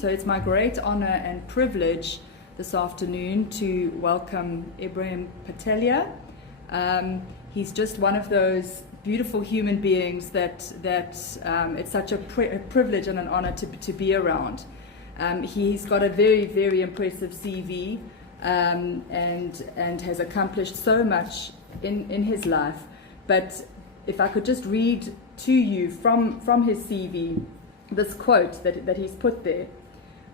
So it's my great honor and privilege this afternoon to welcome Ebrahim Patelia. He's just one of those beautiful human beings that it's such a privilege and an honor to be around. He's got a very, very impressive CV and has accomplished so much in his life. But if I could just read to you from his CV this quote that he's put there.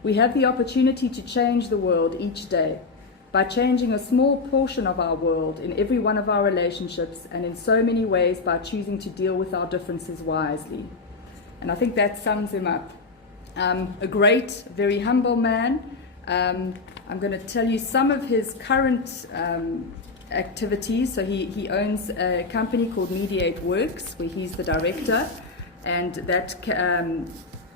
We have the opportunity to change the world each day by changing a small portion of our world in every one of our relationships, and in so many ways by choosing to deal with our differences wisely. And I think that sums him up. A great, very humble man. I'm going to tell you some of his current activities. So he owns a company called Mediators, where he's the director, and that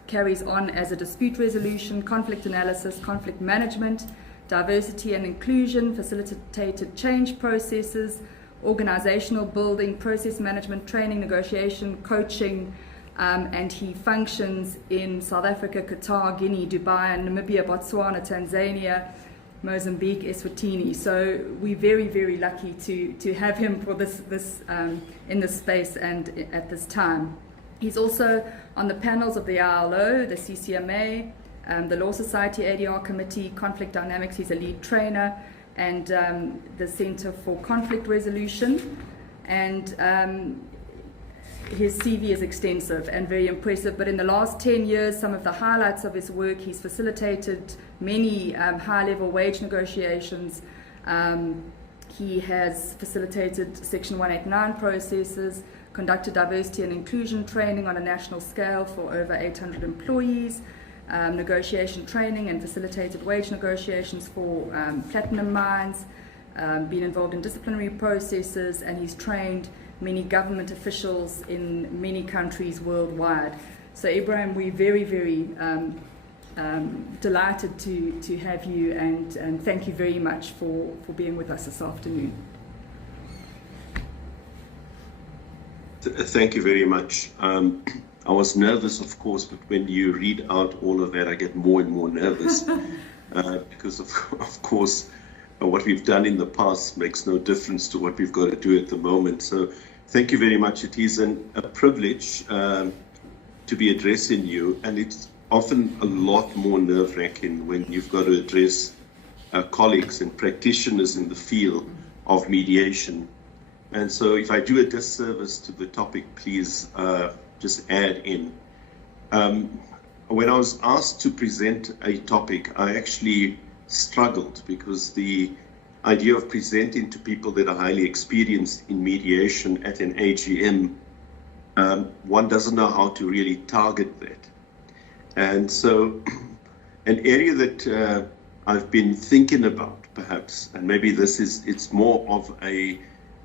carries on as a dispute resolution, conflict analysis, conflict management, diversity and inclusion, facilitated change processes, organizational building, process management, training, negotiation, coaching, and he functions in South Africa, Qatar, Guinea, Dubai, Namibia, Botswana, Tanzania, Mozambique, Eswatini. So we're very, very lucky to have him for this in this space and at this time. He's also on the panels of the ILO, the CCMA, the Law Society ADR Committee, Conflict Dynamics. He's a lead trainer, and the Center for Conflict Resolution. And his CV is extensive and very impressive. But in the last 10 years, some of the highlights of his work, he's facilitated many high-level wage negotiations. He has facilitated Section 189 processes, conducted diversity and inclusion training on a national scale for over 800 employees, negotiation training and facilitated wage negotiations for platinum mines, been involved in disciplinary processes, and he's trained many government officials in many countries worldwide. So Ebrahim, we're very, very delighted to have you, and thank you very much for being with us this afternoon. Thank you very much. I was nervous, of course, but when you read out all of that, I get more and more nervous because, of course, what we've done in the past makes no difference to what we've got to do at the moment. So thank you very much. It is a privilege to be addressing you, and it's often a lot more nerve-wracking when you've got to address colleagues and practitioners in the field of mediation. And so if I do a disservice to the topic, please just add in. When I was asked to present a topic, I actually struggled because the idea of presenting to people that are highly experienced in mediation at an AGM, one doesn't know how to really target that. And so an area that I've been thinking about, perhaps, and maybe it's more of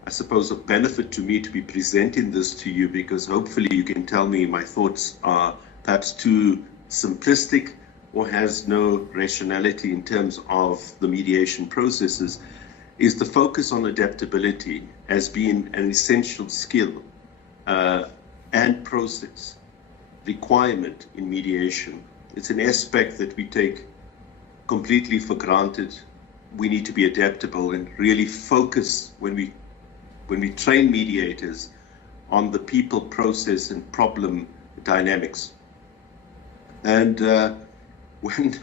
I suppose, a benefit to me to be presenting this to you, because hopefully you can tell me my thoughts are perhaps too simplistic or has no rationality in terms of the mediation processes, is the focus on adaptability as being an essential skill and process requirement in mediation. It's an aspect that we take completely for granted. We need to be adaptable and really focus when we train mediators on the people, process, and problem dynamics. And when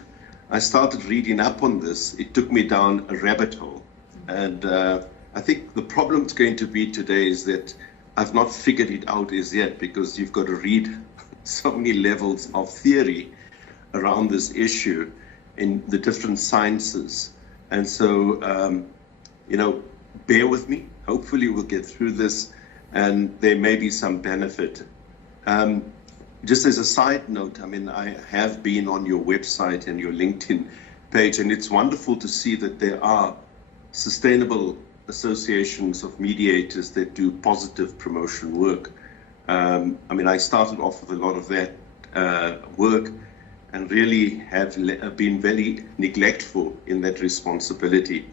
I started reading up on this, it took me down a rabbit hole. And I think the problem's going to be today is that I've not figured it out as yet, because you've got to read so many levels of theory around this issue in the different sciences. And so, bear with me. Hopefully we'll get through this and there may be some benefit. Just as a side note, I have been on your website and your LinkedIn page, and it's wonderful to see that there are sustainable associations of mediators that do positive promotion work. I started off with a lot of that work and really have been very neglectful in that responsibility.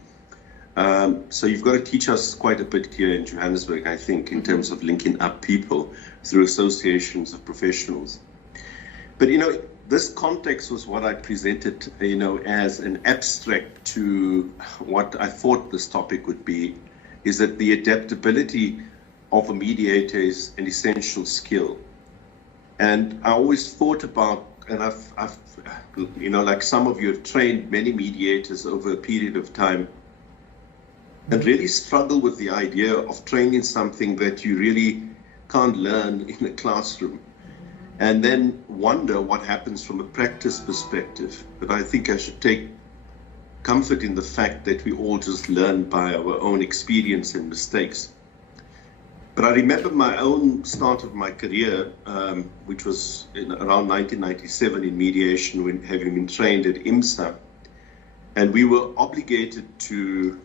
So you've got to teach us quite a bit here in Johannesburg, I think, in terms of linking up people through associations of professionals. But, this context was what I presented, as an abstract to what I thought this topic would be, is that the adaptability of a mediator is an essential skill. And I always thought about, and I've like some of you have trained many mediators over a period of time, and really struggle with the idea of training something that you really can't learn in a classroom. And then wonder what happens from a practice perspective. But I think I should take comfort in the fact that we all just learn by our own experience and mistakes. But I remember my own start of my career, which was around 1997 in mediation, when having been trained at IMSA. And we were obligated to,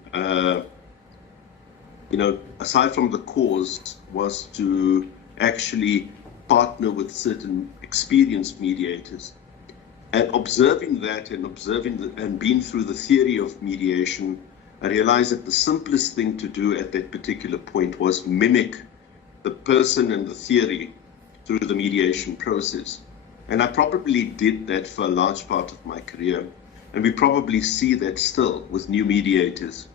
aside from the cause, was to actually partner with certain experienced mediators. And observing that and being through the theory of mediation, I realized that the simplest thing to do at that particular point was mimic the person and the theory through the mediation process. And I probably did that for a large part of my career. And we probably see that still with new mediators.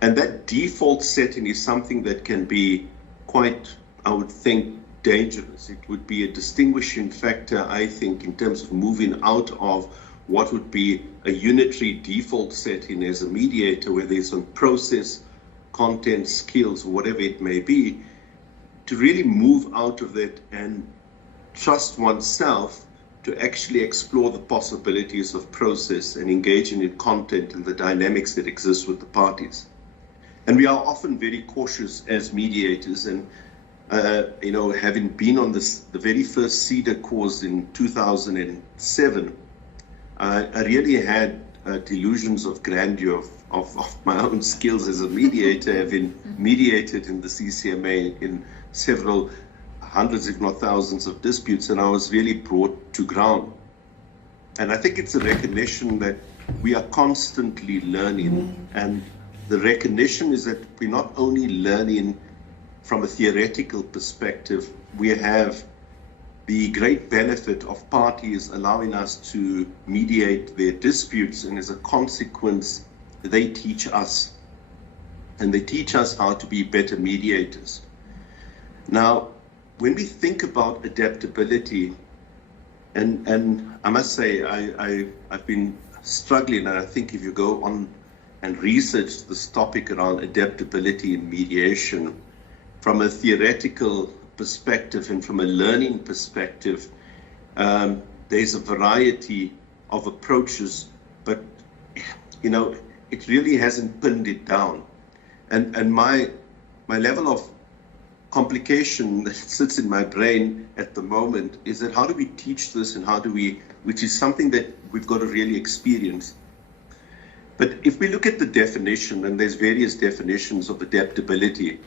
And that default setting is something that can be quite, I would think, dangerous. It would be a distinguishing factor, I think, in terms of moving out of what would be a unitary default setting as a mediator, where there's some process, content, skills, whatever it may be, to really move out of that and trust oneself to actually explore the possibilities of process and engaging in content and the dynamics that exist with the parties. And we are often very cautious as mediators, and having been on the very first CEDA course in 2007, I really had delusions of grandeur of my own skills as a mediator, having mediated in the CCMA in several hundreds, if not thousands, of disputes, and I was really brought to ground. And I think it's a recognition that we are constantly learning, and the recognition is that we're not only learning from a theoretical perspective, we have the great benefit of parties allowing us to mediate their disputes, and as a consequence, they teach us. And they teach us how to be better mediators. Now, when we think about adaptability, and I must say, I've been struggling, and I think if you go on and research this topic around adaptability in mediation, from a theoretical perspective and from a learning perspective, there's a variety of approaches, but it really hasn't pinned it down. And my level of complication that sits in my brain at the moment is that how do we teach this, and which is something that we've got to really experience. But if we look at the definition, and there's various definitions of adaptability,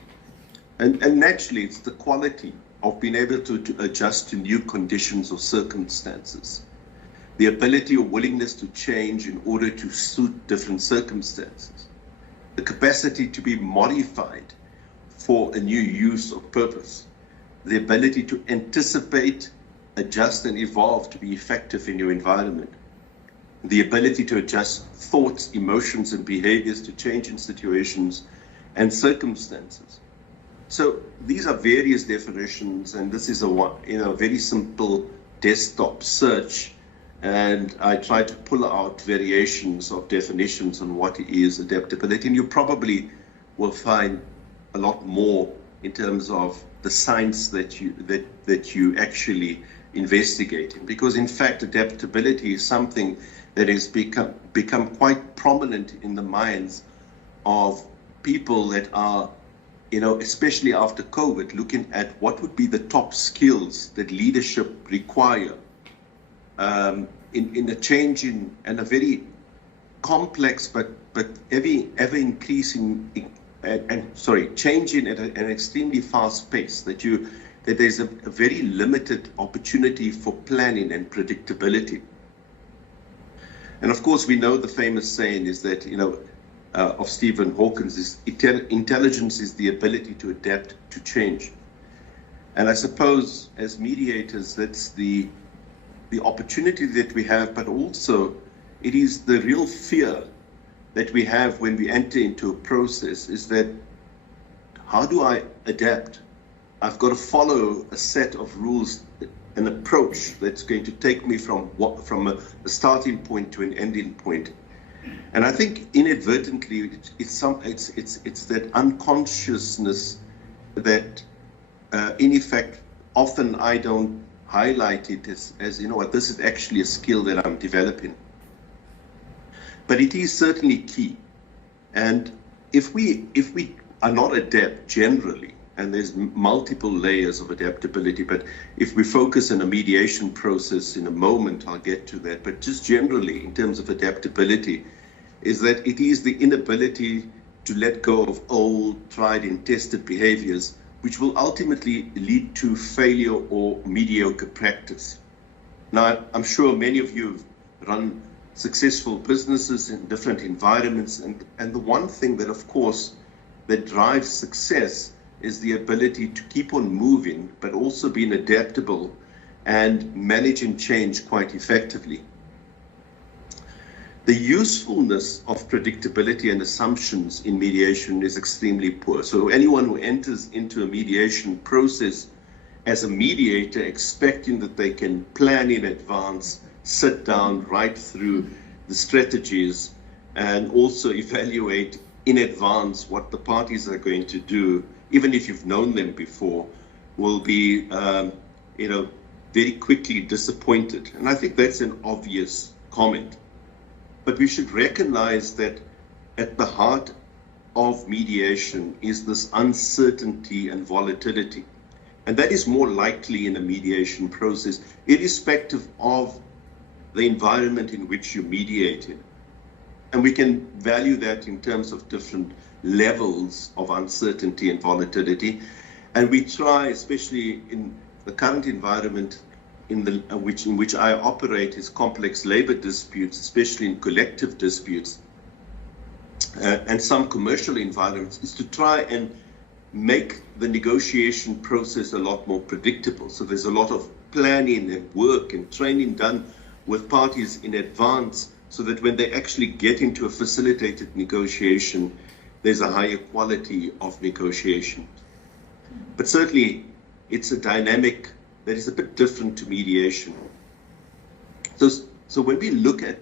and naturally it's the quality of being able to adjust to new conditions or circumstances, the ability or willingness to change in order to suit different circumstances, the capacity to be modified for a new use or purpose, the ability to anticipate, adjust, and evolve to be effective in your environment, the ability to adjust thoughts, emotions, and behaviors to change in situations and circumstances. So these are various definitions, and this is a very simple desktop search, and I try to pull out variations of definitions on what is adaptability, and you probably will find a lot more in terms of the science that you actually investigating, because in fact adaptability is something that has become quite prominent in the minds of people that are, especially after COVID, looking at what would be the top skills that leadership require in a changing and a very complex but ever increasing changing at an extremely fast pace, that there's a very limited opportunity for planning and predictability. And of course, we know the famous saying is that, of Stephen Hawkins, is intelligence is the ability to adapt to change. And I suppose as mediators, that's the the opportunity that we have, but also it is the real fear that we have when we enter into a process, is that how do I adapt? I've got to follow a set of rules, an approach that's going to take me from a starting point to an ending point. And I think inadvertently it's that unconsciousness that in effect often I don't highlight it as you know what, this is actually a skill that I'm developing. But it is certainly key. And if we are not adept generally, and there's multiple layers of adaptability, but if we focus on a mediation process in a moment, I'll get to that. But just generally, in terms of adaptability, is that it is the inability to let go of old, tried and tested behaviors, which will ultimately lead to failure or mediocre practice. Now, I'm sure many of you have run successful businesses in different environments, and the one thing that, of course, that drives success is the ability to keep on moving, but also being adaptable and managing change quite effectively. The usefulness of predictability and assumptions in mediation is extremely poor. So anyone who enters into a mediation process as a mediator expecting that they can plan in advance, sit down, write through the strategies, and also evaluate in advance what the parties are going to do, even if you've known them before, will be, very quickly disappointed. And I think that's an obvious comment. But we should recognize that at the heart of mediation is this uncertainty and volatility. And that is more likely in a mediation process, irrespective of the environment in which you mediate in. And we can value that in terms of different levels of uncertainty and volatility. And we try, especially in the current environment in which I operate, is complex labor disputes, especially in collective disputes, and some commercial environments, is to try and make the negotiation process a lot more predictable. So there's a lot of planning and work and training done with parties in advance, so that when they actually get into a facilitated negotiation, there's a higher quality of negotiation. But certainly, it's a dynamic that is a bit different to mediation. So when we look at,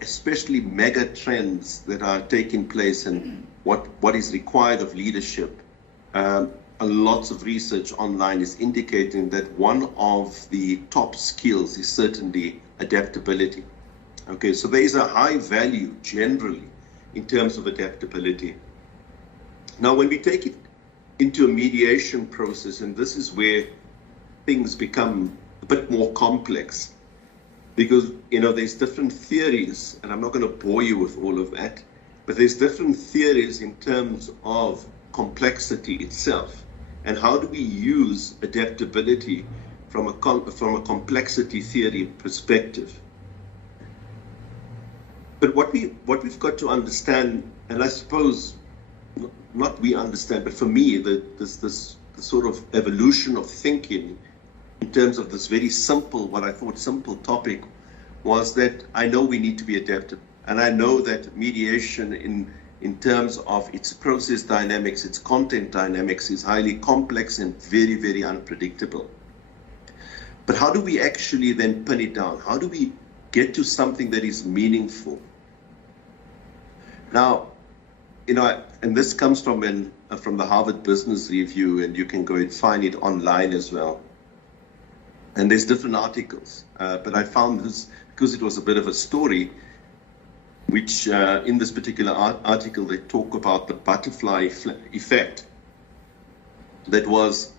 especially mega trends that are taking place and what is required of leadership, lots of research online is indicating that one of the top skills is certainly adaptability. Okay, so there is a high value generally in terms of adaptability. Now, when we take it into a mediation process, and this is where things become a bit more complex, because there's different theories, and I'm not going to bore you with all of that, but there's different theories in terms of complexity itself, and how do we use adaptability from a complexity theory perspective. But what we've got to understand, and I suppose not we understand, but for me, this sort of evolution of thinking in terms of this very simple, what I thought simple topic, was that I know we need to be adaptive, and I know that mediation in terms of its process dynamics, its content dynamics, is highly complex and very, very unpredictable. But how do we actually then pin it down? How do we get to something that is meaningful? Now, and this comes from the Harvard Business Review, and you can go and find it online as well. And there's different articles, but I found this because it was a bit of a story, which in this particular article, they talk about the butterfly effect that was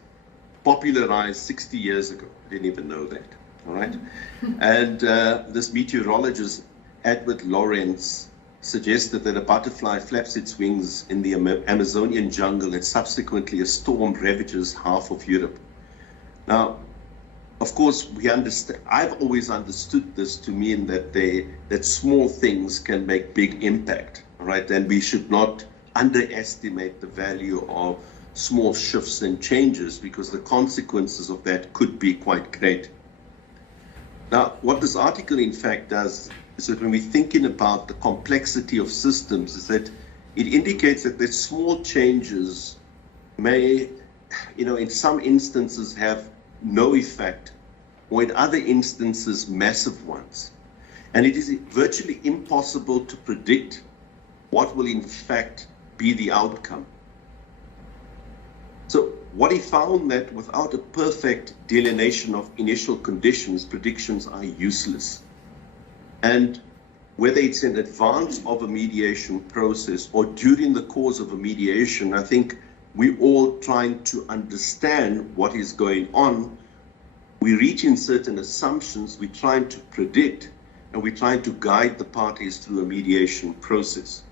popularized 60 years ago. I didn't even know that, all right? And this meteorologist, Edward Lorenz, suggested that a butterfly flaps its wings in the Amazonian jungle and subsequently a storm ravages half of Europe. Now, of course, we understand. I've always understood this to mean that small things can make big impact, right? And we should not underestimate the value of small shifts and changes, because the consequences of that could be quite great. Now, what this article in fact does is that when we're thinking about the complexity of systems, is that it indicates that the small changes may, in some instances have no effect, or in other instances, massive ones. And it is virtually impossible to predict what will in fact be the outcome. So what he found that without a perfect delineation of initial conditions, predictions are useless. And whether it's in advance of a mediation process or during the course of a mediation, I think we're all trying to understand what is going on. We reach in certain assumptions, we're trying to predict, and we're trying to guide the parties through a mediation process.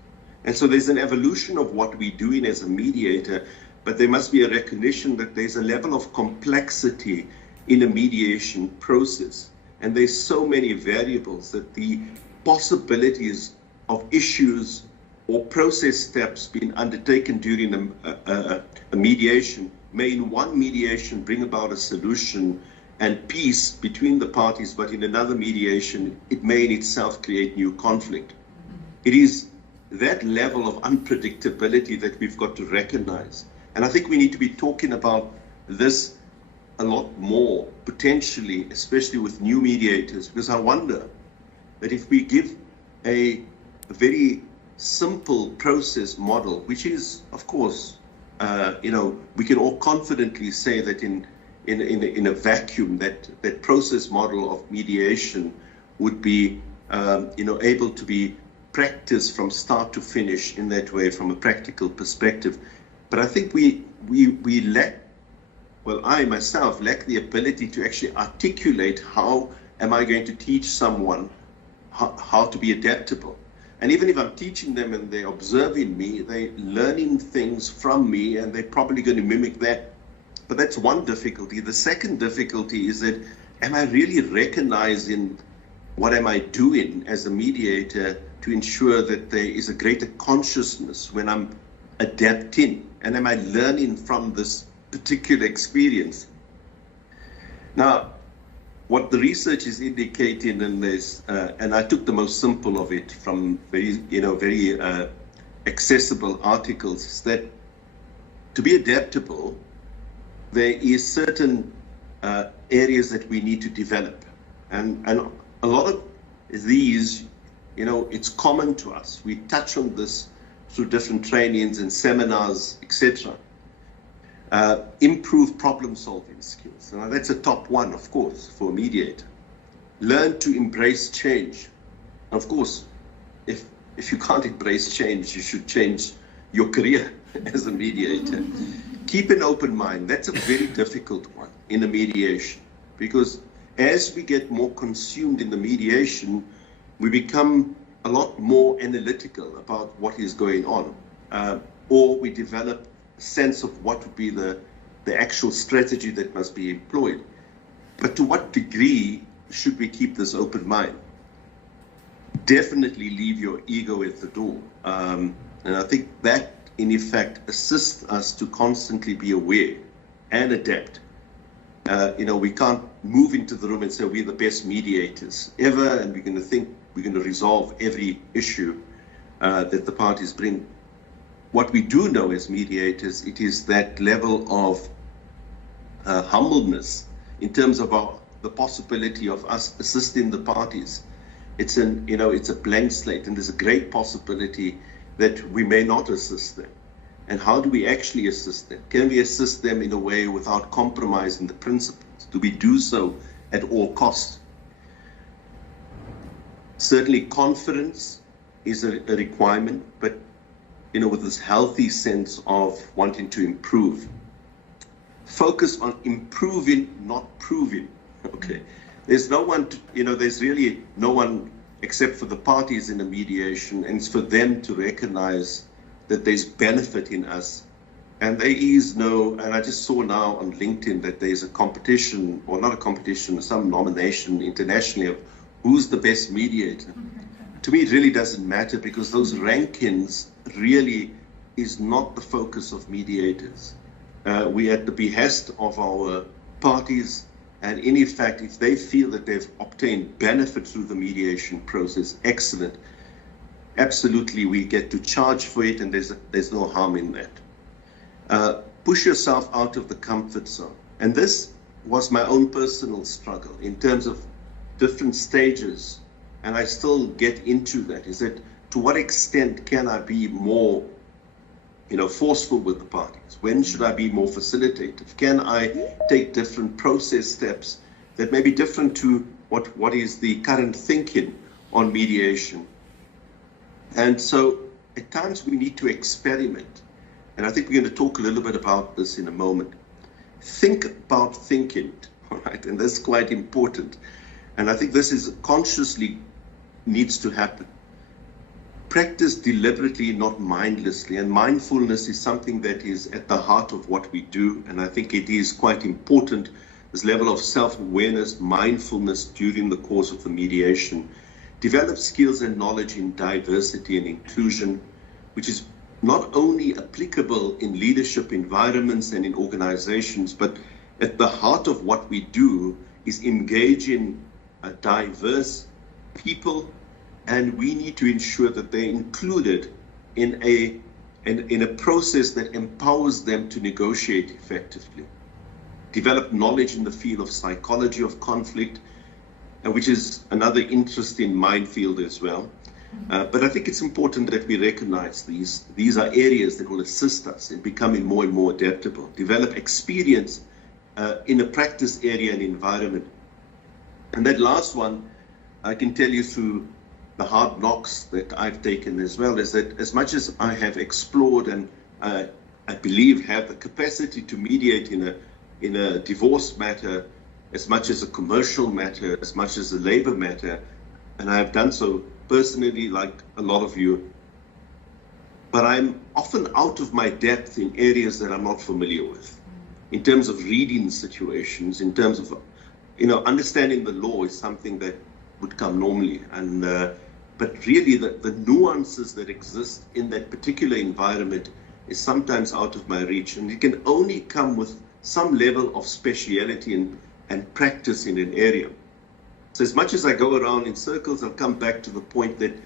And so there's an evolution of what we're doing as a mediator, but there must be a recognition that there's a level of complexity in a mediation process. And there's so many variables that the possibilities of issues or process steps being undertaken during a mediation may in one mediation bring about a solution and peace between the parties, but in another mediation, it may in itself create new conflict. It is that level of unpredictability that we've got to recognize. And I think we need to be talking about this a lot more, potentially, especially with new mediators, because I wonder that if we give a very simple process model, which is, of course, we can all confidently say that in a vacuum, that process model of mediation would be, able to be practiced from start to finish in that way from a practical perspective. But I think we lack, well, I myself lack the ability to actually articulate how am I going to teach someone how to be adaptable. And even if I'm teaching them and they're observing me, they're learning things from me and they're probably going to mimic that. But that's one difficulty. The second difficulty is that, am I really recognizing what am I doing as a mediator to ensure that there is a greater consciousness when I'm adapting? And am I learning from this particular experience? Now, what the research is indicating in this, and I took the most simple of it from very accessible articles, is that to be adaptable, there is certain areas that we need to develop. And a lot of these, it's common to us. We touch on this through different trainings and seminars, etc. Improve problem-solving skills. Now, that's a top one, of course, for a mediator. Learn to embrace change. Of course, if you can't embrace change, you should change your career as a mediator. Keep an open mind. That's a very difficult one in a mediation, because as we get more consumed in the mediation, we become a lot more analytical about what is going on, or we develop a sense of what would be the actual strategy that must be employed. But to what degree should we keep this open mind? Definitely leave your ego at the door. And I think that, in effect, assists us to constantly be aware and adapt. We can't move into the room and say we're the best mediators ever, and we're going to think we're going to resolve every issue that the parties bring. What we do know as mediators, it is that level of humbleness in terms of the possibility of us assisting the parties. It's a blank slate, and there's a great possibility that we may not assist them. And how do we actually assist them? Can we assist them in a way without compromising the principles? Do we do so at all costs? Certainly confidence is a requirement, but with this healthy sense of wanting to improve. Focus on improving, not proving. Okay. There's no one, there's really no one except for the parties in a mediation, and it's for them to recognize that there's benefit in us. And there is and I just saw now on LinkedIn that there's a competition, or not a competition, some nomination internationally of who's the best mediator. To me, it really doesn't matter, because those rankings really is not the focus of mediators. We at the behest of our parties And in fact, if they feel that they've obtained benefit through the mediation process, excellent. Absolutely, we get to charge for it, and there's no harm in that. Push yourself out of the comfort zone. And this was my own personal struggle in terms of different stages, and I still get into that, is that to what extent can I be more forceful with the parties? When should I be more facilitative? Can I take different process steps that may be different to what is the current thinking on mediation? And so at times we need to experiment. And I think we're going to talk a little bit about this in a moment. Think about thinking, all right? And that's quite important. And I think this is consciously needs to happen. Practice deliberately, not mindlessly. And mindfulness is something that is at the heart of what we do. And I think it is quite important, this level of self-awareness, mindfulness during the course of the mediation. Develop skills and knowledge in diversity and inclusion, which is not only applicable in leadership environments and in organizations, but at the heart of what we do is engage in diverse people, and we need to ensure that they're included in a process that empowers them to negotiate effectively. Develop knowledge in the field of psychology of conflict, which is another interesting minefield as well. But I think it's important that we recognize these are areas that will assist us in becoming more and more adaptable. Develop experience in a practice area and environment. And that last one, I can tell you through the hard knocks that I've taken as well, is that as much as I have explored and I believe have the capacity to mediate in a divorce matter, as much as a commercial matter, as much as a labor matter, and I have done so personally, like a lot of you, but I'm often out of my depth in areas that I'm not familiar with, in terms of reading situations, in terms of, understanding the law is something that would come normally, and but really the nuances that exist in that particular environment is sometimes out of my reach, and it can only come with some level of speciality and practice in an area. So as much as I go around in circles, I'll come back to the point that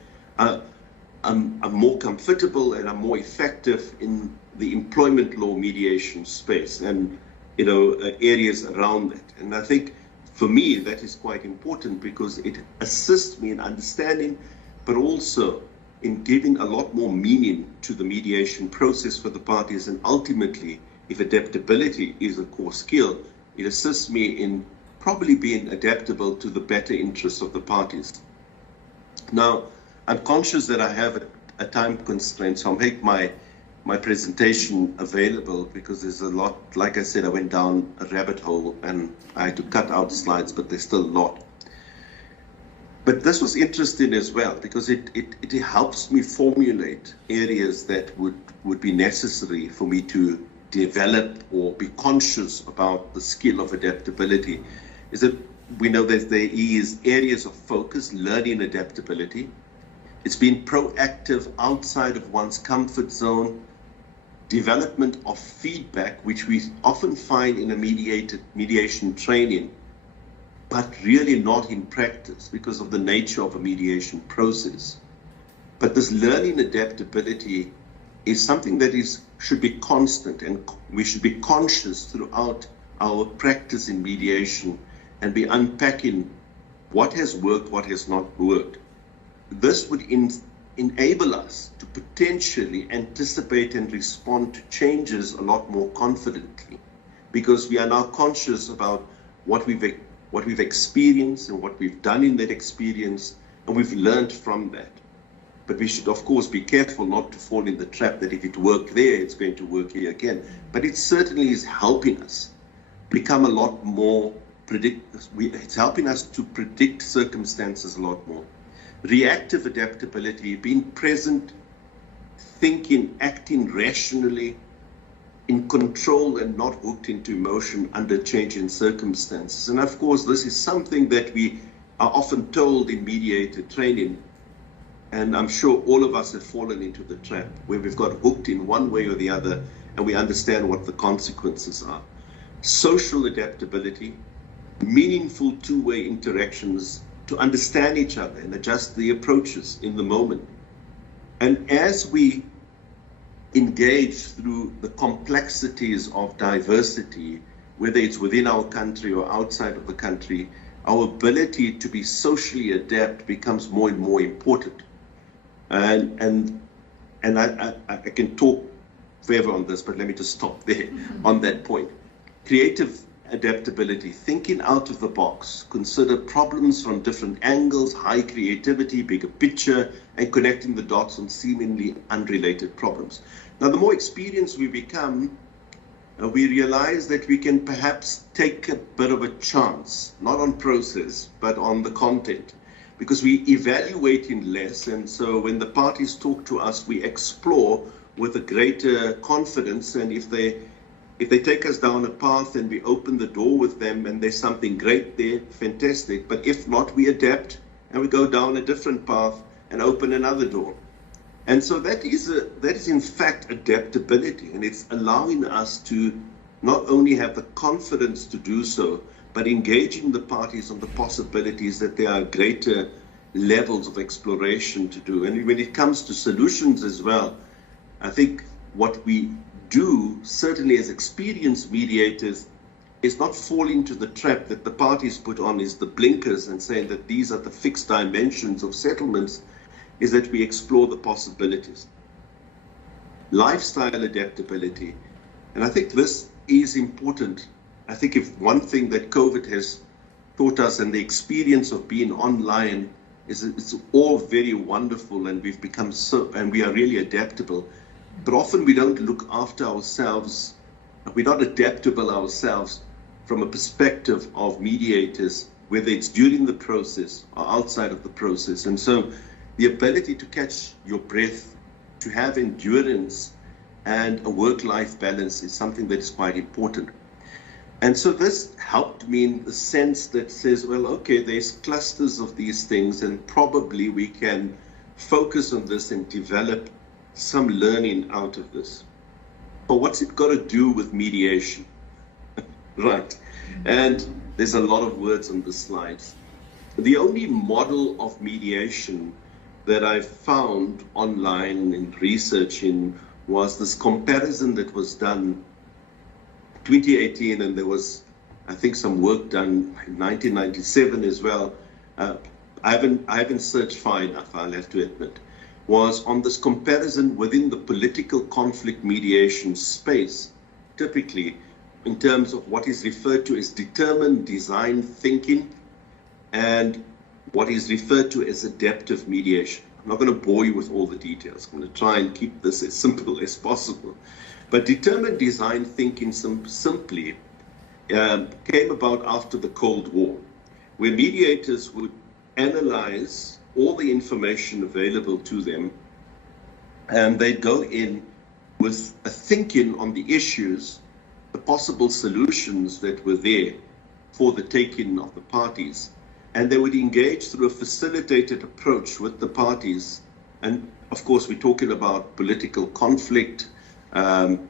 I'm more comfortable and I'm more effective in the employment law mediation space and areas around that. And I think for me that is quite important because it assists me in understanding, but also in giving a lot more meaning to the mediation process for the parties. And ultimately, if adaptability is a core skill, it assists me in probably being adaptable to the better interests of the parties. Now, I'm conscious that I have a time constraint, so I'll make my presentation available because there's a lot. Like I said, I went down a rabbit hole and I had to cut out slides, but there's still a lot. But this was interesting as well because it helps me formulate areas that would be necessary for me to develop or be conscious about the skill of adaptability. Is that we know that there is areas of focus, learning adaptability. It's being proactive outside of one's comfort zone, development of feedback, which we often find in a mediation training, but really not in practice because of the nature of a mediation process. But this learning adaptability is something that should be constant, and we should be conscious throughout our practice in mediation and be unpacking what has worked, what has not worked. This would enable us to potentially anticipate and respond to changes a lot more confidently because we are now conscious about what we've experienced and what we've done in that experience, and we've learned from that. But we should, of course, be careful not to fall in the trap that if it worked there, it's going to work here again. But it certainly is helping us become a lot more it's helping us to predict circumstances a lot more. Reactive adaptability, being present, thinking, acting rationally, in control and not hooked into emotion under changing circumstances. And of course, this is something that we are often told in mediator training. And I'm sure all of us have fallen into the trap where we've got hooked in one way or the other, and we understand what the consequences are. Social adaptability, meaningful two-way interactions to understand each other and adjust the approaches in the moment. And as we engage through the complexities of diversity, whether it's within our country or outside of the country, our ability to be socially adept becomes more and more important. And I can talk forever on this, but let me just stop there on that point. Creative adaptability, thinking out of the box, consider problems from different angles, high creativity, bigger picture, and connecting the dots on seemingly unrelated problems. Now, the more experienced we become, we realize that we can perhaps take a bit of a chance, not on process, but on the content, because we evaluate in less. And so when the parties talk to us, we explore with a greater confidence. And if they take us down a path and we open the door with them and there's something great there, fantastic. But if not, we adapt and we go down a different path and open another door. And so that is in fact adaptability, and it's allowing us to not only have the confidence to do so, but engaging the parties on the possibilities that there are greater levels of exploration to do. And when it comes to solutions as well, I think what we do, certainly as experienced mediators, is not fall into the trap that the parties put on is the blinkers and saying that these are the fixed dimensions of settlements, is that we explore the possibilities. Lifestyle adaptability, and I think this is important. I think if one thing that COVID has taught us, and the experience of being online, is it's all very wonderful, and we've become and we are really adaptable. But often we don't look after ourselves, we're not adaptable ourselves from a perspective of mediators, whether it's during the process or outside of the process. And so the ability to catch your breath, to have endurance and a work-life balance is something that is quite important. And so this helped me in the sense that says, well, okay, there's clusters of these things, and probably we can focus on this and develop some learning out of this. But what's it got to do with mediation? Right. And there's a lot of words on the slides. The only model of mediation that I found online in researching was this comparison that was done 2018, and there was, I think, some work done in 1997 as well. I haven't searched far enough, I'll have to admit, was on this comparison within the political conflict mediation space, typically in terms of what is referred to as determined design thinking and what is referred to as adaptive mediation. I'm not going to bore you with all the details. I'm going to try and keep this as simple as possible. But determined design thinking simply came about after the Cold War, where mediators would analyze all the information available to them, and they'd go in with a thinking on the issues, the possible solutions that were there for the taking of the parties. And they would engage through a facilitated approach with the parties. And of course, we're talking about political conflict, and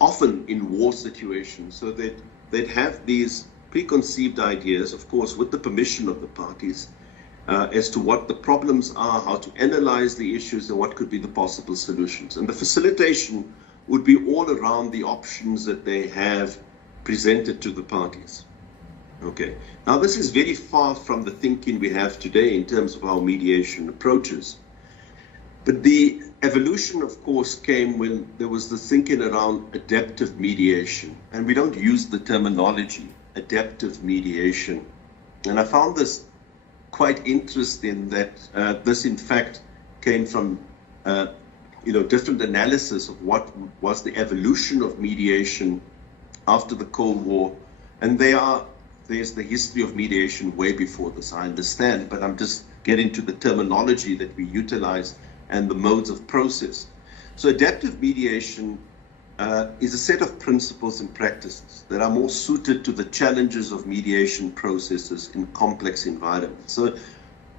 often in war situations. So they'd have these preconceived ideas, of course, with the permission of the parties, as to what the problems are, how to analyze the issues, and what could be the possible solutions. And the facilitation would be all around the options that they have presented to the parties. Okay. Now, this is very far from the thinking we have today in terms of our mediation approaches. But the evolution, of course, came when there was the thinking around adaptive mediation. And we don't use the terminology adaptive mediation. And I found this quite interesting that this, in fact, came from different analysis of what was the evolution of mediation after the Cold War. And there's the history of mediation way before this, I understand, but I'm just getting to the terminology that we utilize and the modes of process. So adaptive mediation is a set of principles and practices that are more suited to the challenges of mediation processes in complex environments. So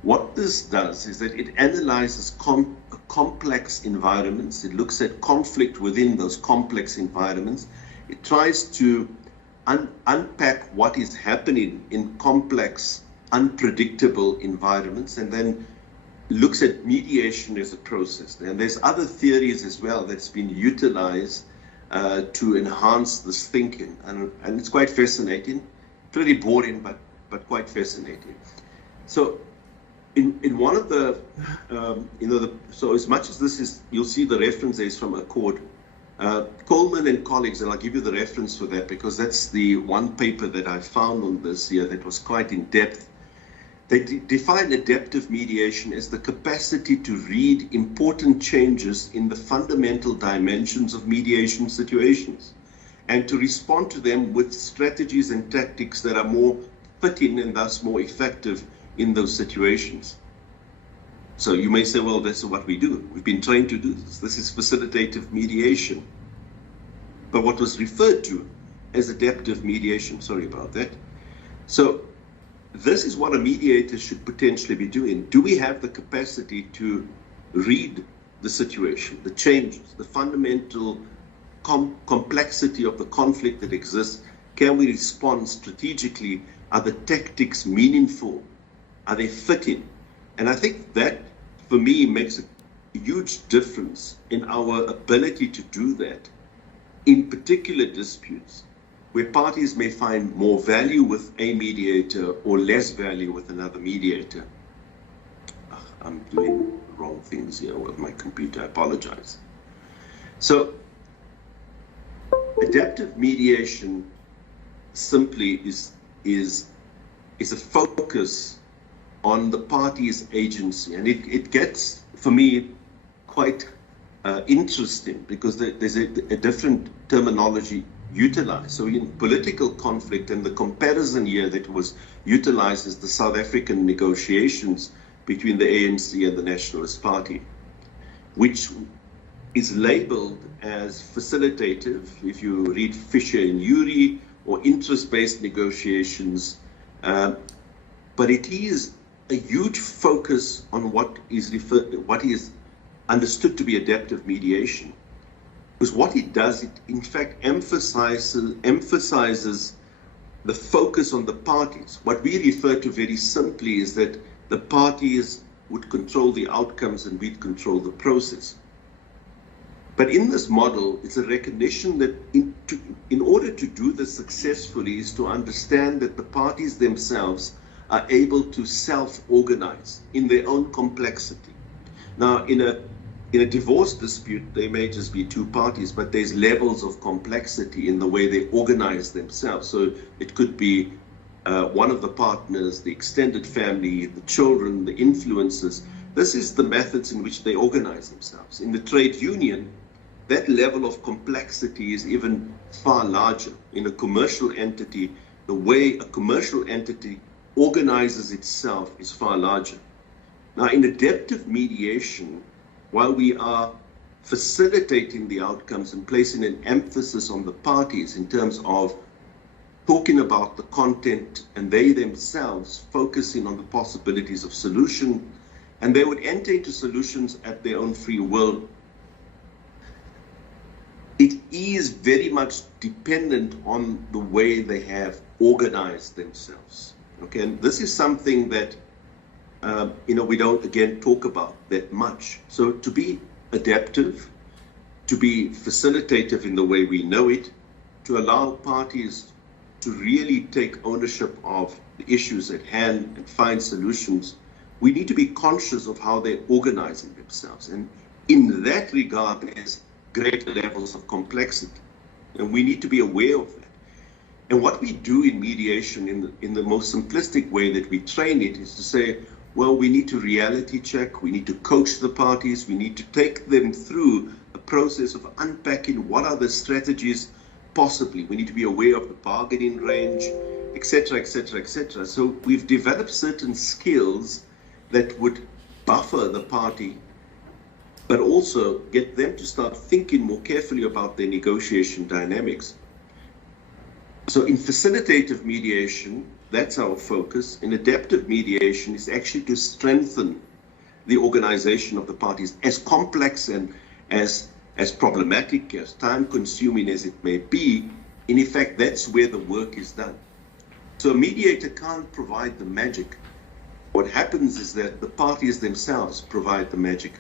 what this does is that it analyzes complex environments. It looks at conflict within those complex environments. It tries to unpack what is happening in complex, unpredictable environments, and then looks at mediation as a process. And there's other theories as well that's been utilized to enhance this thinking, and it's quite fascinating. Pretty boring, but quite fascinating. So, in one of the, so as much as this is, you'll see the reference there is from Accord. Coleman and colleagues, and I'll give you the reference for that because that's the one paper that I found on this here that was quite in depth. They define adaptive mediation as the capacity to read important changes in the fundamental dimensions of mediation situations and to respond to them with strategies and tactics that are more fitting and thus more effective in those situations. So you may say, well, that's what we do. We've been trained to do this. This is facilitative mediation. But what was referred to as adaptive mediation, sorry about that. So this is what a mediator should potentially be doing. Do we have the capacity to read the situation, the changes, the fundamental complexity of the conflict that exists? Can we respond strategically? Are the tactics meaningful? Are they fitting? And I think that, for me, makes a huge difference in our ability to do that in particular disputes where parties may find more value with a mediator or less value with another mediator. I'm doing wrong things here with my computer, I apologize. So, adaptive mediation simply is a focus on the party's agency, and it gets, for me, quite interesting because there's a different terminology utilized. So in political conflict, and the comparison here that was utilized is the South African negotiations between the ANC and the Nationalist Party, which is labeled as facilitative, if you read Fisher and Urey, or interest-based negotiations, but it is a huge focus on what is understood to be adaptive mediation. Because what it does, it in fact emphasizes the focus on the parties. What we refer to very simply is that the parties would control the outcomes and we'd control the process. But in this model, it's a recognition that in order to do this successfully is to understand that the parties themselves are able to self-organize in their own complexity. Now, in a divorce dispute, there may just be two parties, but there's levels of complexity in the way they organize themselves. So it could be one of the partners, the extended family, the children, the influences. This is the methods in which they organize themselves. In the trade union, that level of complexity is even far larger. In a commercial entity, the way a commercial entity organizes itself is far larger. Now, in adaptive mediation, while we are facilitating the outcomes and placing an emphasis on the parties in terms of talking about the content and they themselves focusing on the possibilities of solution, and they would enter into solutions at their own free will, it is very much dependent on the way they have organized themselves. Okay, and this is something that we don't, again, talk about that much. So to be adaptive, to be facilitative in the way we know it, to allow parties to really take ownership of the issues at hand and find solutions, we need to be conscious of how they're organizing themselves. And in that regard, there's greater levels of complexity. And we need to be aware of that. And what we do in mediation in the most simplistic way that we train it is to say, well, we need to reality check, we need to coach the parties, we need to take them through a process of unpacking what are the strategies possibly. We need to be aware of the bargaining range, etc., etc., etc. So we've developed certain skills that would buffer the party, but also get them to start thinking more carefully about their negotiation dynamics. So in facilitative mediation, that's our focus. In adaptive mediation is actually to strengthen the organization of the parties, as complex and as problematic, as time-consuming as it may be. in effect, that's where the work is done. So a mediator can't provide the magic. What happens is that the parties themselves provide the magic.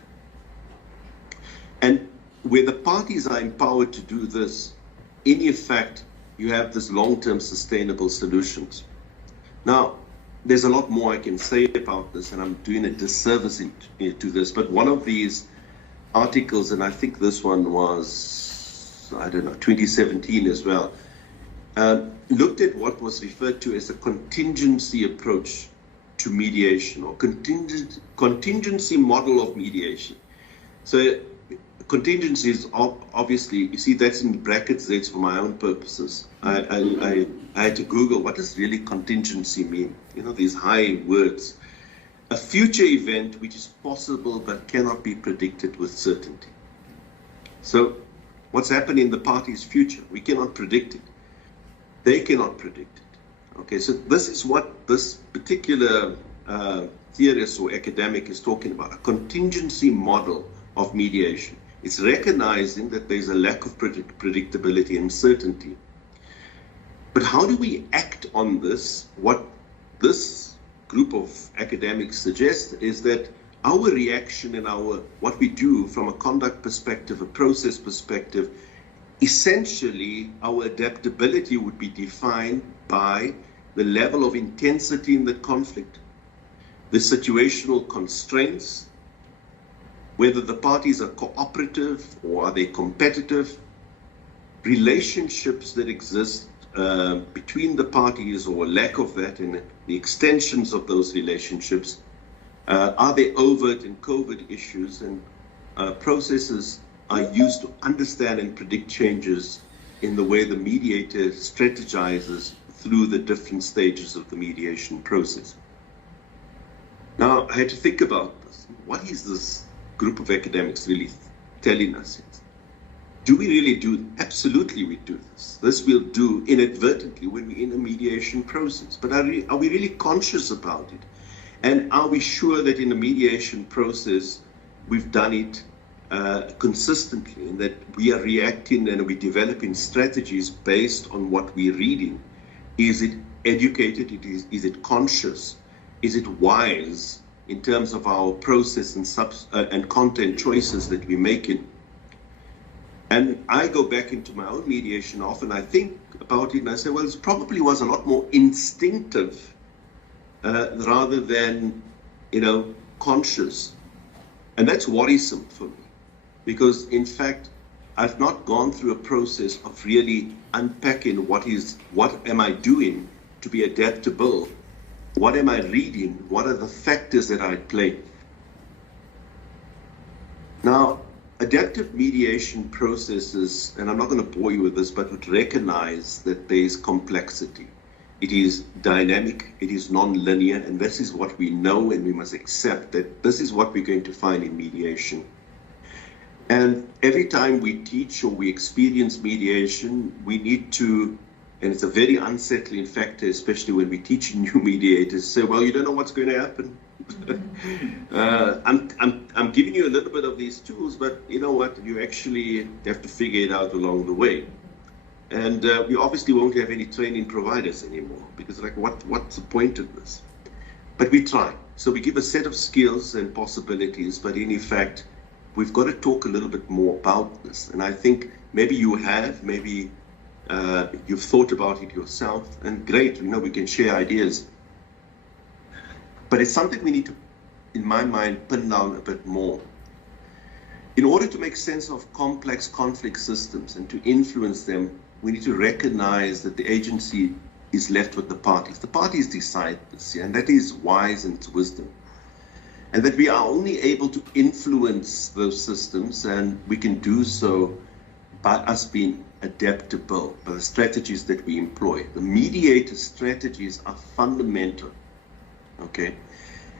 And where the parties are empowered to do this, in effect, you have this long-term sustainable solutions. Now, there's a lot more I can say about this, and I'm doing a disservice to this, but one of these articles, and I think this one was, I don't know, 2017 as well, looked at what was referred to as a contingency approach to mediation, or contingency model of mediation. So contingency is obviously, you see, that's in brackets, that's for my own purposes. I had to Google, what does really contingency mean? You know, these high words. A future event which is possible but cannot be predicted with certainty. So what's happening in the party's future? We cannot predict it. They cannot predict it. Okay, so this is what this particular theorist or academic is talking about, a contingency model of mediation. It's recognizing that there's a lack of predictability and certainty. But how do we act on this? What this group of academics suggests is that our reaction and what we do from a conduct perspective, a process perspective, essentially our adaptability would be defined by the level of intensity in the conflict, the situational constraints, whether the parties are cooperative or are they competitive, relationships that exist between the parties or lack of that, and the extensions of those relationships, are there overt and covert issues, and processes are used to understand and predict changes in the way the mediator strategizes through the different stages of the mediation process. Now, I had to think about this. What is this group of academics really telling us? Do we really do? Absolutely we do this. This we'll do inadvertently when we're in a mediation process. But are we really conscious about it? And are we sure that in a mediation process we've done it consistently, and that we are reacting and we're developing strategies based on what we're reading? Is it educated? Is it conscious? Is it wise in terms of our process and content choices that we're making? And I go back into my own mediation often. I think about it and I say, well, it probably was a lot more instinctive rather than, conscious. And that's worrisome for me, because in fact, I've not gone through a process of really unpacking what am I doing to be adaptable? What am I reading? What are the factors that I play? Now, adaptive mediation processes, and I'm not going to bore you with this, but would recognize that there is complexity. It is dynamic, it is non-linear, and this is what we know, and we must accept that this is what we're going to find in mediation. And every time we teach or we experience mediation, we need to, and it's a very unsettling factor, especially when we teach new mediators, say, well, you don't know what's going to happen. I'm giving you a little bit of these tools, but you know what? You actually have to figure it out along the way. And we obviously won't have any training providers anymore, because what's the point of this? But we try. So we give a set of skills and possibilities, but in effect, we've got to talk a little bit more about this. And I think maybe you have, maybe you've thought about it yourself, and great, we can share ideas. But it's something we need to, in my mind, pin down a bit more. In order to make sense of complex conflict systems and to influence them, we need to recognize that the agency is left with the parties. The parties decide this, and that is wise and it's wisdom. And that we are only able to influence those systems, and we can do so by us being adaptable, by the strategies that we employ. The mediator strategies are fundamental, okay?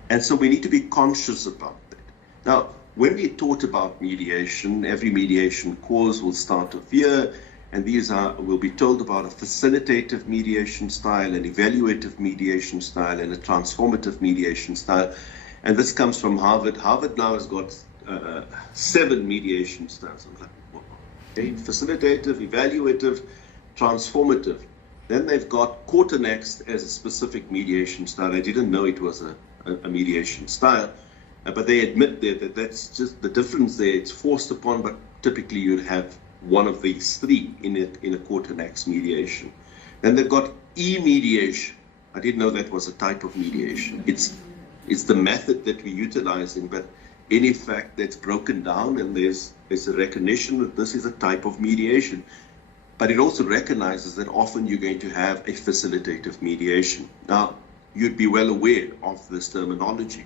And so we need to be conscious about that. Now, when we taught about mediation, every mediation course will start off here, and we'll be told about a facilitative mediation style, an evaluative mediation style, and a transformative mediation style. And this comes from Harvard. Harvard now has got 7 mediation styles. I'm like, okay, facilitative, evaluative, transformative. Then they've got court annexed as a specific mediation style. I didn't know it was a mediation style, but they admit there that that's just the difference there. It's forced upon, but typically you'd have one of these three in a court annexed mediation. Then they've got e-mediation. I didn't know that was a type of mediation. It's the method that we're utilizing, but in effect that's broken down, and there's a recognition that this is a type of mediation. But it also recognizes that often you're going to have a facilitative mediation. Now, you'd be well aware of this terminology,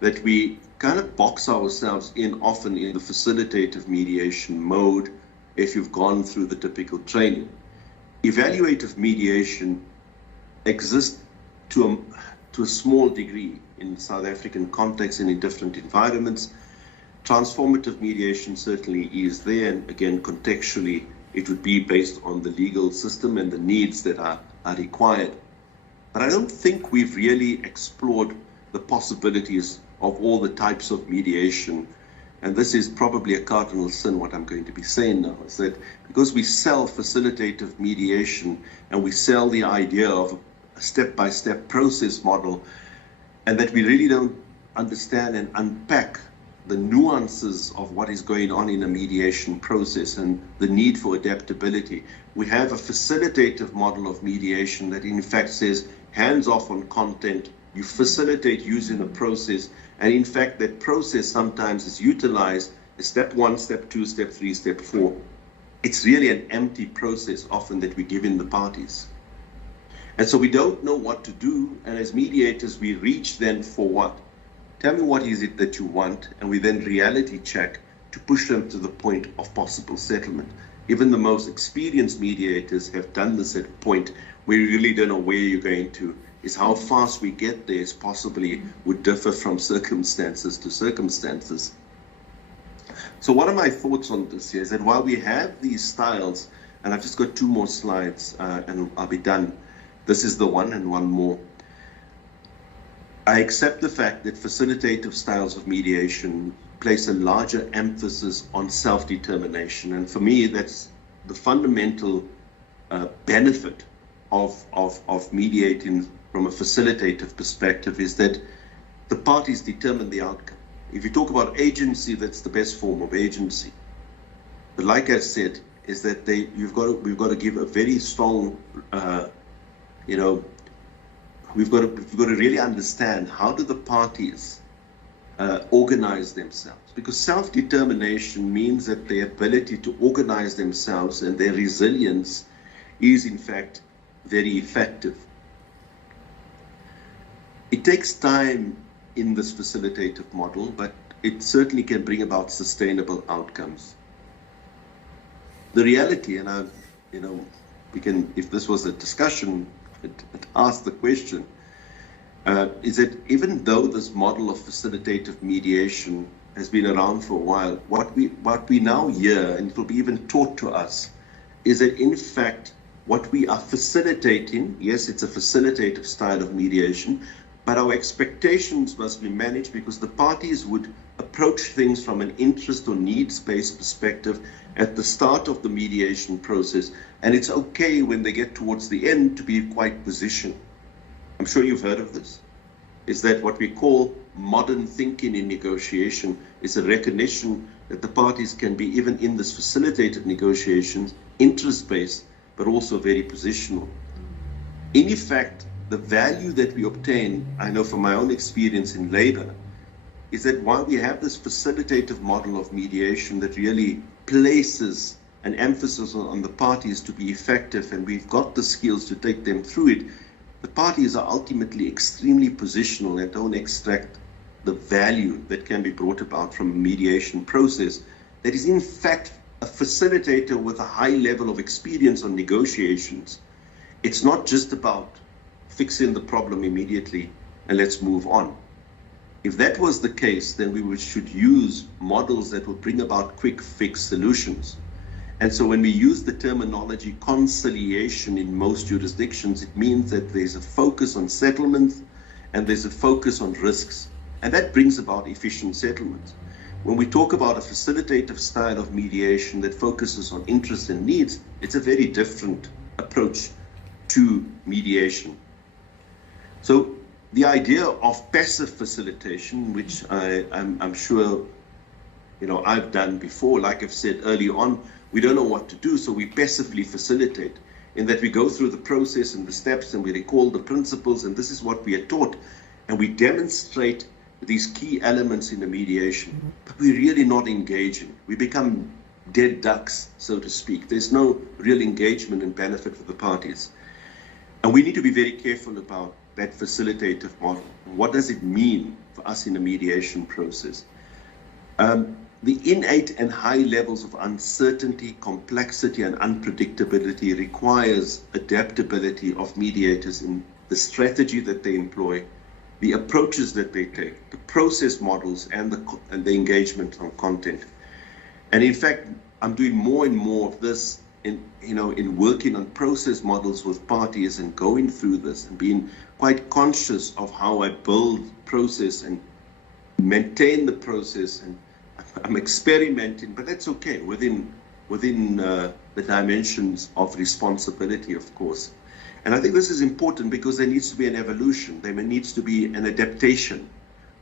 that we kind of box ourselves in often in the facilitative mediation mode if you've gone through the typical training. Evaluative mediation exists to a small degree in South African context and in different environments. Transformative mediation certainly is there, and again, contextually, it would be based on the legal system and the needs that are required. But I don't think we've really explored the possibilities of all the types of mediation. And this is probably a cardinal sin, what I'm going to be saying now, is that because we sell facilitative mediation and we sell the idea of a step-by-step process model, and that we really don't understand and unpack the nuances of what is going on in a mediation process and the need for adaptability. We have a facilitative model of mediation that in fact says hands off on content, you facilitate using a process, and in fact that process sometimes is utilized as step 1, step 2, step 3, step 4. It's really an empty process often that we give in the parties. And so we don't know what to do, and as mediators we reach then for what? Tell me what is it that you want, and we then reality check to push them to the point of possible settlement. Even the most experienced mediators have done this at a point where you really don't know where you're going to. Is how fast we get there is possibly would differ from circumstances to circumstances. So what are my thoughts on this here is that while we have these styles, and I've just got 2 more slides and I'll be done. This is the one and one more. I accept the fact that facilitative styles of mediation place a larger emphasis on self-determination. And for me, that's the fundamental benefit of mediating from a facilitative perspective, is that the parties determine the outcome. If you talk about agency, that's the best form of agency. But like I said, is that we've got to give a very strong, we've got to really understand how do the parties organize themselves, because self-determination means that their ability to organize themselves and their resilience is in fact very effective. It takes time in this facilitative model, but it certainly can bring about sustainable outcomes. The reality, and we can, if this was a discussion, ask the question, is that even though this model of facilitative mediation has been around for a while, what we now hear, and it will be even taught to us, is that in fact what we are facilitating, yes, it's a facilitative style of mediation, but our expectations must be managed, because the parties would approach things from an interest or needs-based perspective at the start of the mediation process, and it's okay when they get towards the end to be quite positional. I'm sure you've heard of this. Is that what we call modern thinking in negotiation is a recognition that the parties can be, even in this facilitated negotiations, interest-based, but also very positional. In effect, the value that we obtain, I know from my own experience in labor, is that while we have this facilitative model of mediation that really places an emphasis on the parties to be effective, and we've got the skills to take them through it, the parties are ultimately extremely positional and don't extract the value that can be brought about from a mediation process that is in fact a facilitator with a high level of experience on negotiations. It's not just about fixing the problem immediately and let's move on. If that was the case, then we should use models that will bring about quick fix solutions. And so when we use the terminology conciliation in most jurisdictions, it means that there's a focus on settlement and there's a focus on risks. And that brings about efficient settlement. When we talk about a facilitative style of mediation that focuses on interests and needs, It's a very different approach to mediation. So the idea of passive facilitation, which I'm sure I've done before, like I've said early on, we don't know what to do, so we passively facilitate, in that we go through the process and the steps and we recall the principles, and this is what we are taught, and we demonstrate these key elements in the mediation, but we're really not engaging. We become dead ducks, so to speak. There's no real engagement and benefit for the parties. And we need to be very careful about that facilitative model. What does it mean for us in the mediation process? The innate and high levels of uncertainty, complexity, and unpredictability requires adaptability of mediators in the strategy that they employ, the approaches that they take, the process models, and the engagement on content. And in fact, I'm doing more and more of this in working on process models with parties and going through this and being quite conscious of how I build process and maintain the process. And I'm experimenting, but that's okay within the dimensions of responsibility, of course. And I think this is important because there needs to be an evolution. There needs to be an adaptation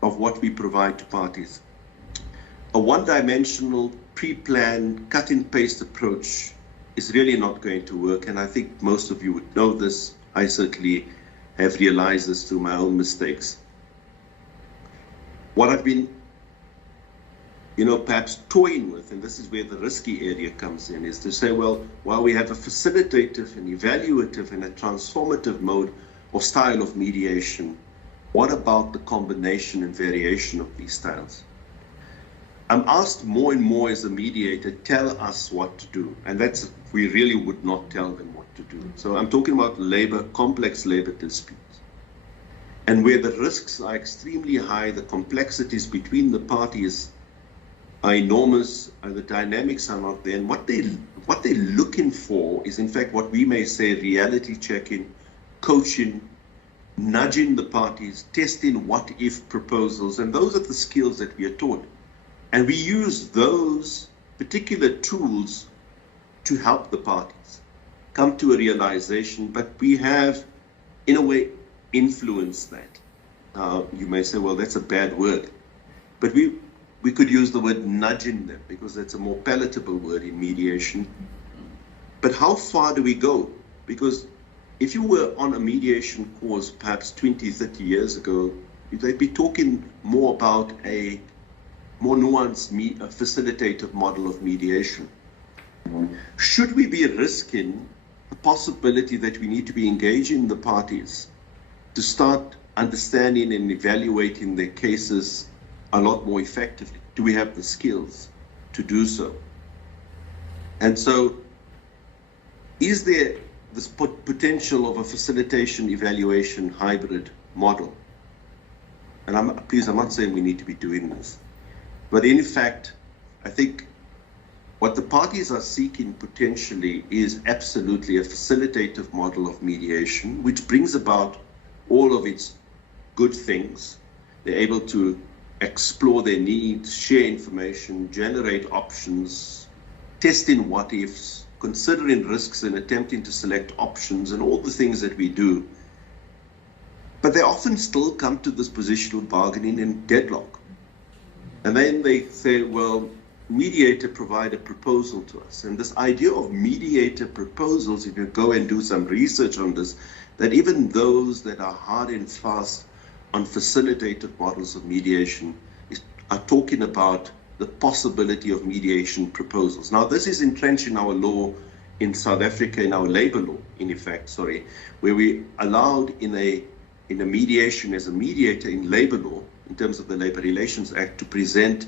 of what we provide to parties. A one-dimensional, pre-planned, cut-and-paste approach is really not going to work. And I think most of you would know this. I certainly have realized this through my own mistakes. What I've been perhaps toying with, and this is where the risky area comes in, is to say, well, while we have a facilitative and evaluative and a transformative mode or style of mediation, what about the combination and variation of these styles? I'm asked more and more as a mediator, tell us what to do. And we really would not tell them what to do. So I'm talking about complex labor disputes. And where the risks are extremely high, the complexities between the parties are enormous, and the dynamics are not there. And what they're looking for is, in fact, what we may say reality checking, coaching, nudging the parties, testing what-if proposals. And those are the skills that we are taught. And we use those particular tools to help the parties come to a realization, but we have, in a way, influenced that. Now, you may say, well, that's a bad word. But we could use the word nudging them, because that's a more palatable word in mediation. But how far do we go? Because if you were on a mediation course perhaps 20, 30 years ago, they'd be talking more about a more nuanced, a facilitative model of mediation. Should we be risking the possibility that we need to be engaging the parties to start understanding and evaluating their cases a lot more effectively? Do we have the skills to do so? And so, is there this potential of a facilitation evaluation hybrid model? And I'm not saying we need to be doing this. But in fact, I think what the parties are seeking potentially is absolutely a facilitative model of mediation, which brings about all of its good things. They're able to explore their needs, share information, generate options, testing what-ifs, considering risks and attempting to select options, and all the things that we do. But they often still come to this position of bargaining and deadlock. And then they say, well, mediator provide a proposal to us. And this idea of mediator proposals, if you go and do some research on this, that even those that are hard and fast on facilitative models of mediation are talking about the possibility of mediation proposals. Now, this is entrenched in our law in South Africa, in our labor law, where we allowed in a mediation as a mediator in labor law, in terms of the Labor Relations Act, to present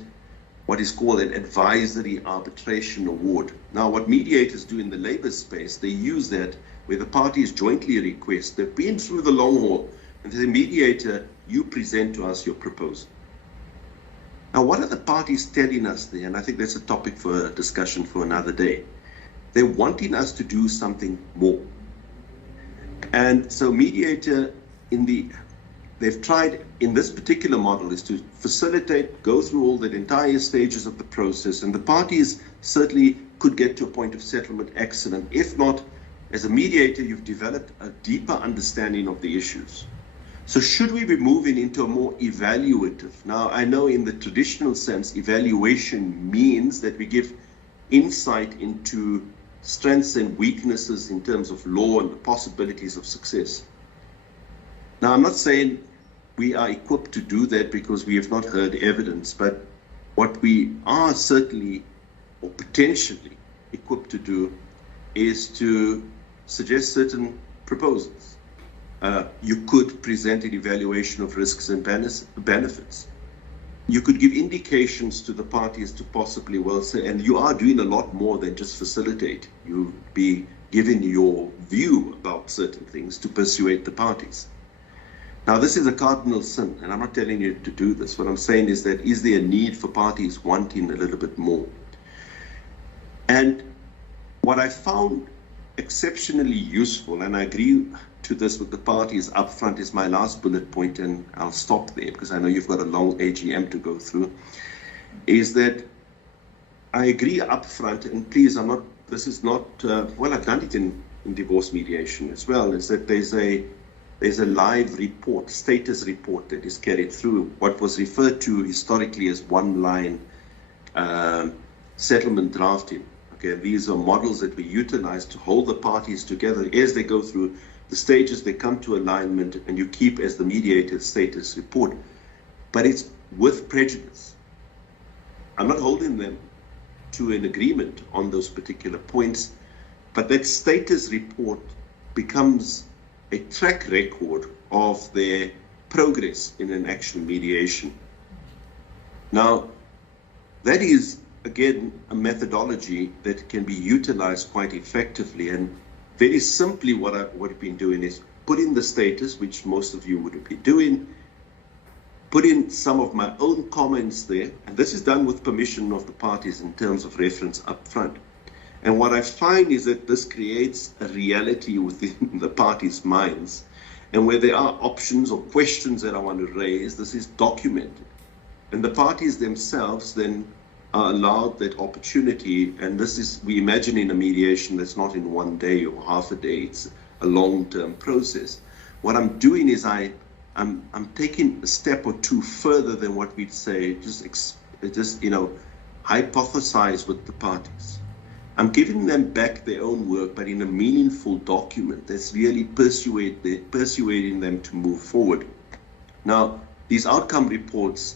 what is called an advisory arbitration award. Now, what mediators do in the labor space, they use that where the parties jointly request. They've been through the long haul, and as a mediator, you present to us your proposal. Now, what are the parties telling us there? And I think that's a topic for a discussion for another day. They're wanting us to do something more. And so mediator, in the they've tried in this particular model is to facilitate, go through all the entire stages of the process, and the parties certainly could get to a point of settlement excellent. If not, as a mediator, you've developed a deeper understanding of the issues. So should we be moving into a more evaluative? Now, I know in the traditional sense, evaluation means that we give insight into strengths and weaknesses in terms of law and the possibilities of success. Now, I'm not saying we are equipped to do that because we have not heard evidence, but what we are certainly or potentially equipped to do is to suggest certain proposals. You could present an evaluation of risks and benefits. You could give indications to the parties to possibly well say, and you are doing a lot more than just facilitate. You'll be giving your view about certain things to persuade the parties. Now, this is a cardinal sin, and I'm not telling you to do this. What I'm saying is that is there a need for parties wanting a little bit more? And what I found exceptionally useful, and I agree to this with the parties up front, is my last bullet point, and I'll stop there because I know you've got a long AGM to go through, is that I agree up front, and please, this is not, well, I've done it in divorce mediation as well, is that there's a live report, status report that is carried through what was referred to historically as one-line settlement drafting. Okay, these are models that we utilize to hold the parties together as they go through the stages, they come to alignment, and you keep as the mediator status report. But it's with prejudice. I'm not holding them to an agreement on those particular points, but that status report becomes a track record of their progress in an actual mediation. Now, that is, again, a methodology that can be utilized quite effectively. And very simply, what I've been doing is put in the status, which most of you would be doing, put in some of my own comments there, and this is done with permission of the parties in terms of reference up front. And what I find is that this creates a reality within the parties' minds, and where there are options or questions that I want to raise, this is documented. And the parties themselves then are allowed that opportunity, and this is, we imagine in a mediation that's not in one day or half a day, it's a long-term process. What I'm doing is I'm taking a step or two further than what we'd say, just hypothesize with the parties. I'm giving them back their own work, but in a meaningful document that's really persuading them to move forward. Now, these outcome reports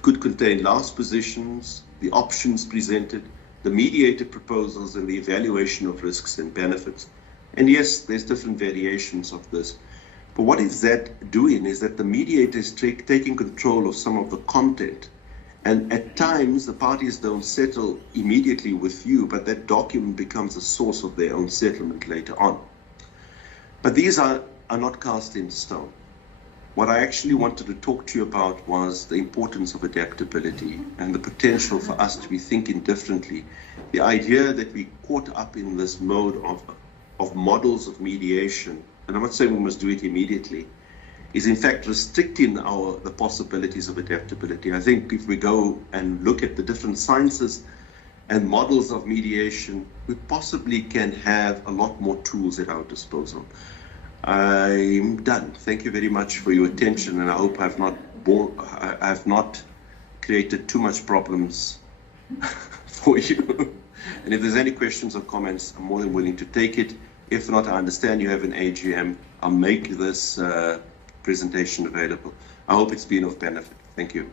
could contain last positions, the options presented, the mediator proposals, and the evaluation of risks and benefits. And yes, there's different variations of this. But what is that doing is that the mediator is taking control of some of the content. And at times, the parties don't settle immediately with you, but that document becomes a source of their own settlement later on. But these are not cast in stone. What I actually wanted to talk to you about was the importance of adaptability and the potential for us to be thinking differently. The idea that we caught up in this mode of models of mediation, and I'm not saying we must do it immediately, is in fact restricting the possibilities of adaptability. I think if we go and look at the different sciences and models of mediation, we possibly can have a lot more tools at our disposal. I'm done. Thank you very much for your attention, and I hope I've not created too much problems for you. And if there's any questions or comments, I'm more than willing to take it. If not, I understand you have an AGM. I'll make this presentation available. I hope it's been of benefit. Thank you.